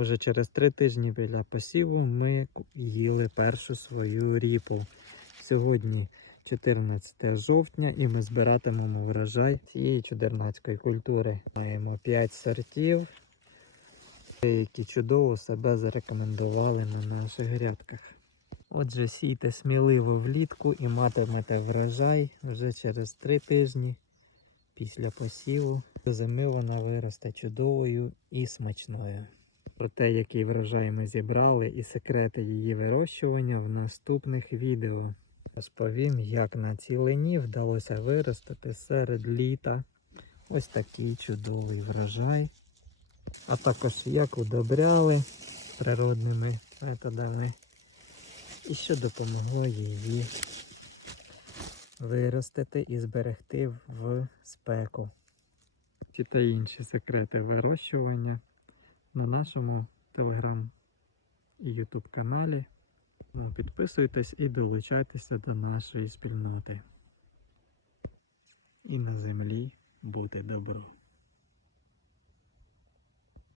Уже через три тижні біля посіву ми їли першу свою ріпу. Сьогодні 14 жовтня і ми збиратимемо врожай цієї чудернацької культури. Маємо 5 сортів, які чудово себе зарекомендували на наших грядках. Отже, сійте сміливо влітку і матимете врожай вже через 3 тижні після посіву. Зими вона виросте чудовою і смачною. Про те, який врожай ми зібрали і секрети її вирощування в наступних відео. Розповім, як на цілині вдалося виростити серед літа ось такий чудовий врожай. А також як удобряли природними методами і що допомогло її виростити і зберегти в спеку. Ці та інші секрети вирощування на нашому телеграм і ютуб каналі. Підписуйтесь і долучайтеся до нашої спільноти. І на землі буде добро.